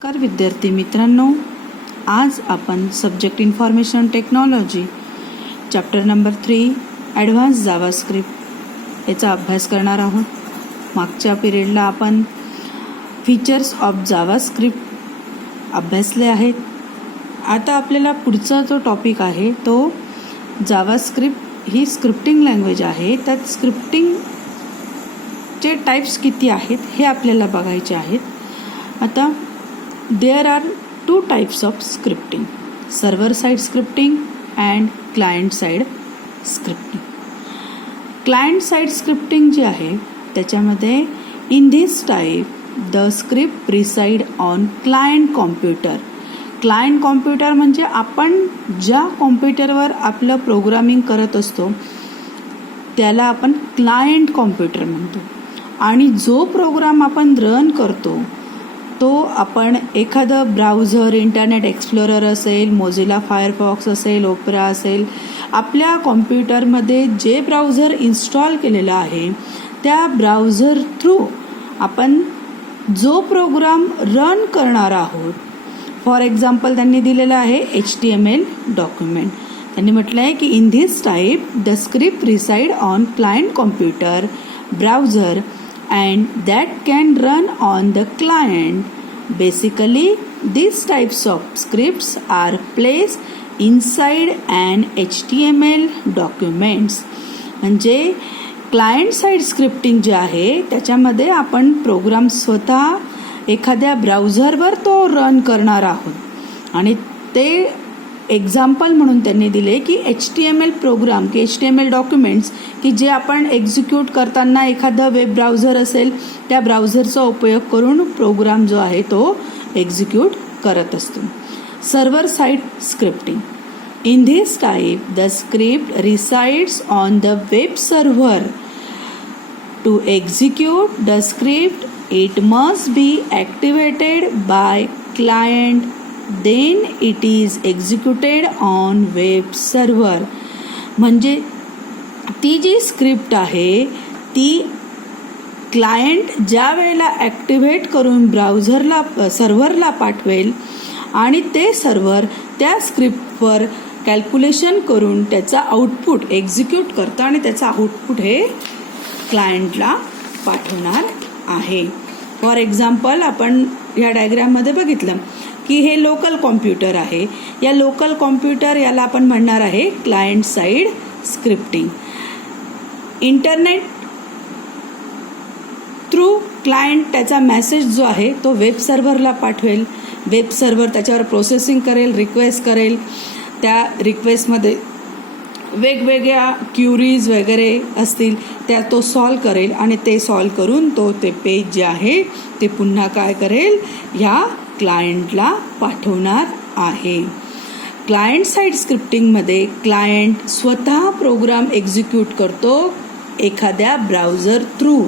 नमस्कार विद्यार्थी मित्रांनो, आज आपण subject information technology chapter number 3 advance JavaScript याचा अभ्यास करणार आहोत. मागच्या पिरियडला आपण फीचर्स ऑफ जावास्क्रिप्ट अभ्यासले आहेत. आता आपल्याला पुढचा जो टॉपिक आहे तो जावास्क्रिप्ट ही स्क्रिप्टिंग लँग्वेज आहे. त्यात स्क्रिप्टिंगचे टाईप्स किती आहेत हे आपल्याला बघायचे आहेत. आता there are two types of scripting: server side scripting and client side scripting. client side scripting जे आहे त्याच्यामध्ये in this type the script reside on client computer. client computer म्हणजे आपण ज्या कॉम्प्युटरवर आपलं प्रोग्रामिंग करत असतो त्याला आपण क्लायंट कॉम्प्युटर म्हणतो. आणि जो प्रोग्राम आपण रन करतो तो आपण एखादं ब्राउझर, इंटरनेट एक्सप्लोरर असेल, मोझिला फायरफॉक्स असेल, ओपेरा असेल, आपल्या कॉम्प्युटरमध्ये जे ब्राउझर इन्स्टॉल केलेलं आहे त्या ब्राउझर थ्रू आपण जो प्रोग्राम रन करणार आहोत. फॉर एक्झाम्पल त्यांनी दिलेलं आहे HTML डॉक्युमेंट. त्यांनी म्हटलं आहे की in this type the script reside on client computer browser and that can run on the client. Basically, these types of scripts are placed inside an HTML documents. म्हणजे client side scripting जे आहे त्याच्यामध्ये आपण programme स्वतः एखाद्या ब्राउझरवर तो run करणार आहोत. आणि ते एक्झाम्पल म्हणून त्यांनी दिले की HTML प्रोग्राम की HTML डॉक्युमेंट्स की जे आपण एक्झिक्यूट करताना एखादा वेब ब्राउझर असेल त्या ब्राउझरचा उपयोग करून प्रोग्राम जो आहे तो एक्झिक्यूट करत असतो. Server side scripting. In this type the script resides on the web server. To execute the script it must be activated by client, then it is executed on web server. म्हणजे ती जी script आहे ती client ज्या वेळेला activate करून ब्राउझरला सर्व्हरला पाठवेल आणि ते सर्व्हर त्या स्क्रिप्टवर कॅल्क्युलेशन करून त्याचा आउटपुट एक्झिक्यूट करतं आणि त्याचं आउटपुट हे क्लायंटला पाठवणार आहे. फॉर एक्झाम्पल आपण ह्या डायग्राममध्ये बघितलं की हे लोकल कॉम्प्युटर आहे. या लोकल कॉम्प्युटर याला आपण म्हणणार आहे client side scripting. Internet through client त्याचा मेसेज जो आहे तो वेब सर्व्हरला पाठवेल. वेब सर्व्हर त्याच्यावर प्रोसेसिंग करेल, रिक्वेस्ट करेल. त्या रिक्वेस्टमध्ये वेगवेगळ्या क्युरीज वगैरे असतील त्या तो सॉल्व करेल आणि ते सॉल्व करून तो ते पेज जे आहे ते पुन्हा काय करेल ह्या क्लायंटला पाठवणार आहे. क्लायंट साईड स्क्रिप्टिंगमध्ये क्लायंट स्वतः प्रोग्राम एक्झिक्यूट करतो एखाद्या ब्राउझर थ्रू.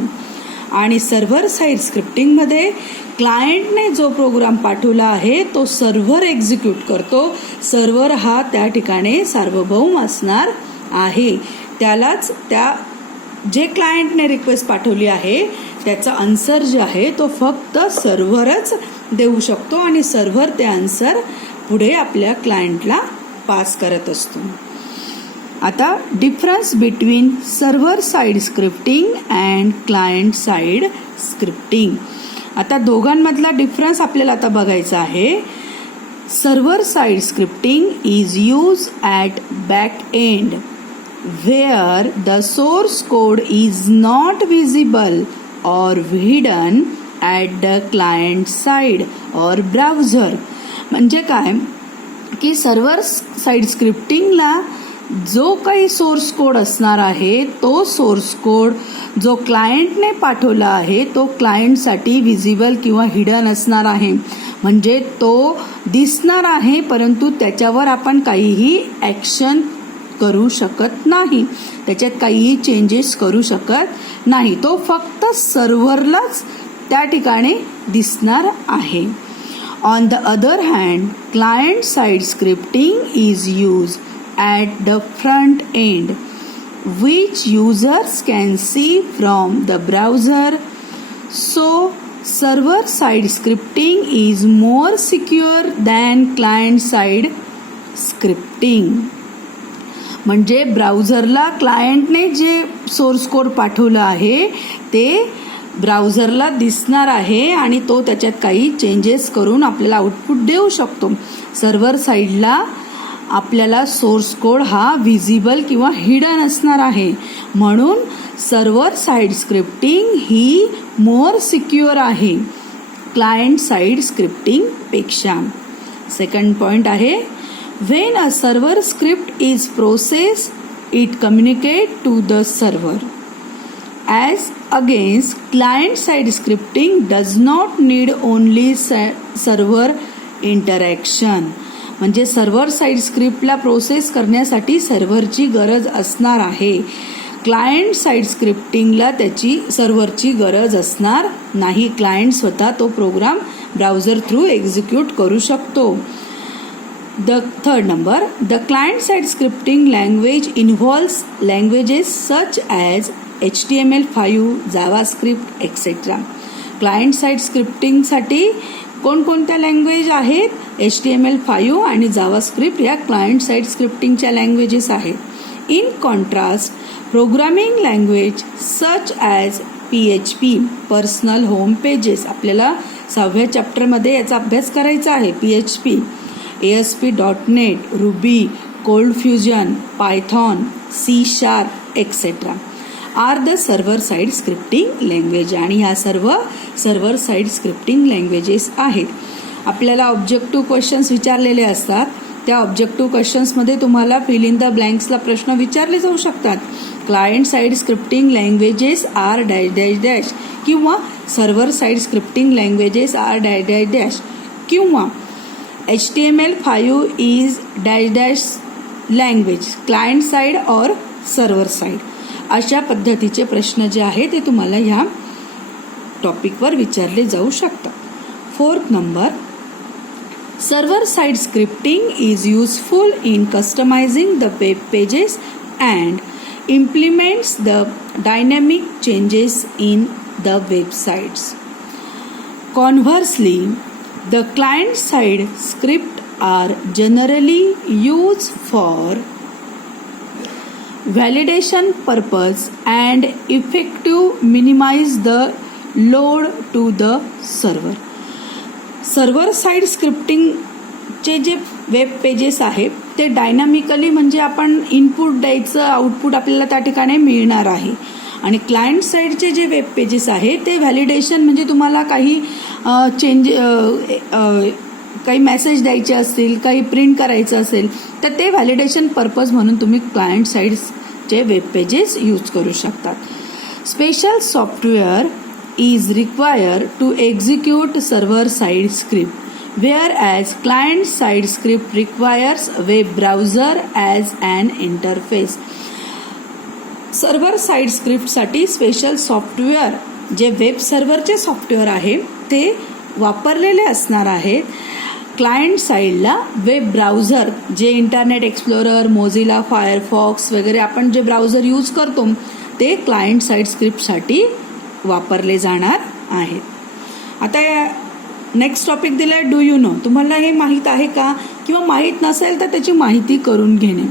आणि सर्व्हर साईड स्क्रिप्टिंगमध्ये क्लायंटने जो प्रोग्राम पाठवला आहे तो सर्व्हर एक्झिक्यूट करतो. सर्व्हर हा त्या ठिकाणी सार्वभौम असणार आहे. त्यालाच त्या जे क्लायंटने रिक्वेस्ट पाठवली आहे त्याचा आन्सर जे आहे तो फक्त सर्व्हरच देऊ शकतो आणि सर्व्हर ते आन्सर पुढे आपल्या क्लायंटला पास करत असतो. आता difference between server side scripting and client side scripting. आता दोघांमधला डिफरन्स आपल्याला आता बघायचा आहे. Server side scripting is use at back end where the source code is not visible or hidden at the client side or browser. म्हणजे काय की server side स्क्रिप्टिंगला जो काही सोर्स कोड असणार आहे तो सोर्स कोड जो क्लायंटने पाठवला आहे तो क्लायंटसाठी विजिबल किंवा हिडन असणार आहे. म्हणजे तो दिसणार आहे परंतु त्याच्यावर आपण काहीही ॲक्शन करू शकत नाही, त्याच्यात काहीही चेंजेस करू शकत नाही. तो फक्त सर्व्हरलाच त्या ठिकाणी दिसणार आहे. On the other hand client side scripting is use at the front end which users can see from the browser. So server side scripting is more secure than client side scripting. म्हणजे ब्राउझरला क्लायंटने जे source code पाठवलं आहे ते ब्राउझरला दिसणार आहे आणि तो त्याच्यात काही चेंजेस करून आपल्याला आउटपुट देऊ शकतो. सर्व्हर साइडला आपल्याला सोर्स कोड हा व्हिजिबल किंवा हिडन असणार आहे. म्हणून सर्व्हर साइड स्क्रिप्टिंग ही मोर सिक्युअर आहे क्लायंट साइड स्क्रिप्टिंग पेक्षा. सेकंड पॉइंट आहे, when a server script is process it communicate to the server. As against client-side scripting does not need only server interaction. म्हणजे server side स्क्रिप्टला process करण्यासाठी सर्व्हरची गरज असणार आहे. Client side स्क्रिप्टिंगला त्याची सर्व्हरची गरज असणार नाही. क्लायंट स्वतः तो प्रोग्राम ब्राउझर थ्रू एक्झिक्यूट करू शकतो. The third number, the client-side scripting language involves languages such as HTML5, JavaScript, etc. Client side स्क्रिप्टिंगसाठी कोणकोणत्या लँग्वेज आहेत? HTML5 आणि JavaScript या क्लायंट-साइड स्क्रिप्टिंगच्या लँग्वेजेस आहेत. In contrast, programming language such as PHP, personal home pages, आपल्याला 6व्या चॅप्टरमध्ये याचा अभ्यास करायचा आहे. PHP, ASP.NET, Ruby, Cold Fusion, Python, C#, etc. Are the server side scripting language. आणि ह्या सर्व सर्व्हर साइड स्क्रिप्टिंग लँग्वेजेस आहेत. आपल्याला ऑब्जेक्टिव्ह क्वेश्चन्स विचारलेले असतात. त्या ऑब्जेक्टिव्ह क्वेश्चन्समध्ये तुम्हाला फिल इन द ब्लँक्सला प्रश्न विचारले जाऊ शकतात. Client side scripting languages are dash dash dash किंवा server side scripting languages are dash dash dash किंवा HTML5 is dash dash language client side और सर्व्हर साइड. अशा पद्धतीचे प्रश्न जे आहे ते तुम्हाला ह्या टॉपिकवर विचारले जाऊ शकतात. Fourth number, server side scripting is useful in customising the web pages and implements the dynamic changes in the websites. Conversely, the client-side scripts are generally used for validation purpose and effective minimize the load to the server. Server side स्क्रिप्टिंगचे जे web pages आहेत ते dynamically म्हणजे आपण input द्यायचं, output आपल्याला त्या ठिकाणी मिळणार आहे. आणि क्लायंट साइडचे जे वेब पेजेस आहेत ते व्हॅलिडेशन म्हणजे तुम्हाला काही काही मेसेज द्यायचे असतील, काही प्रिंट करायचं असेल तर ते व्हॅलिडेशन पर्पज म्हणून तुम्ही क्लायंट साइडचे वेब पेजेस यूज करू शकतात. Special software is required to execute server side script, whereas client side script requires web browser as an interface. Server side स्क्रिप्टसाठी स्पेशल सॉफ्टवेअर जे वेब सर्व्हरचे सॉफ्टवेअर आहे ते वापरलेले असणार आहेत. क्लायंट साइडला वेब ब्राउझर जे इंटरनेट एक्सप्लोरर, मोझिला, फायरफॉक्स वगैरे आपण जे ब्राउझर यूज करतो ते क्लायंट साइड स्क्रिप्टसाठी वापरले जाणार आहेत. आता नेक्स्ट टॉपिक दिला आहे डू यू नो. तुम्हाला हे माहीत आहे का किंवा माहीत नसेल तर त्याची माहिती करून घेणे.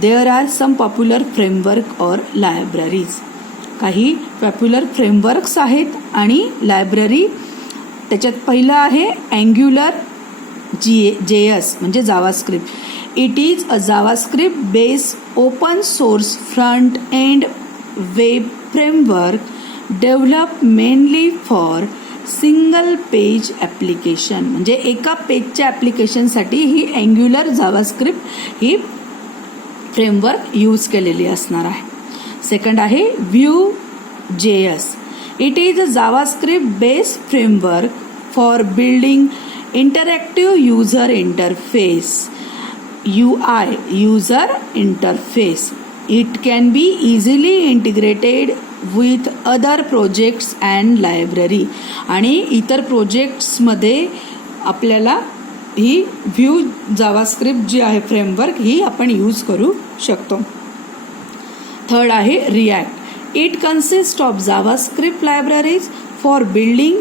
There are some popular framework और लायब्ररीज. काही पॉप्युलर फ्रेमवर्क्स आहेत आणि लायब्ररी. त्याच्यात पहिलं आहे अँग्युलर JS म्हणजे JavaScript. It is a JavaScript based open source front end web framework develop mainly for single page application. म्हणजे एका पेजच्या ॲप्लिकेशनसाठी ही अँग्युलर जावास्क्रिप्ट ही फ्रेमवर्क यूज केलेली असणार आहे. सेकंड आहे Vue.js. It is a JavaScript based framework for building interactive user interface UI user interface. It can be easily integrated with other projects and library. आणि इतर प्रोजेक्ट्समध्ये आपल्याला ही व्ह्यू जावास्क्रिप्ट जी आहे framework ही आपण use करू शकतो. थर्ड आहे react. It consist of JavaScript libraries for building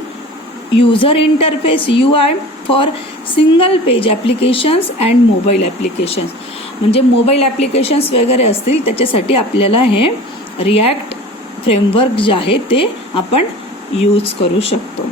user interface UI for single page applications and mobile applications. म्हणजे mobile applications वगैरे असतील त्याच्यासाठी आपल्याला हे रिॲक्ट फ्रेमवर्क जे आहे ते आपण यूज करू शकतो.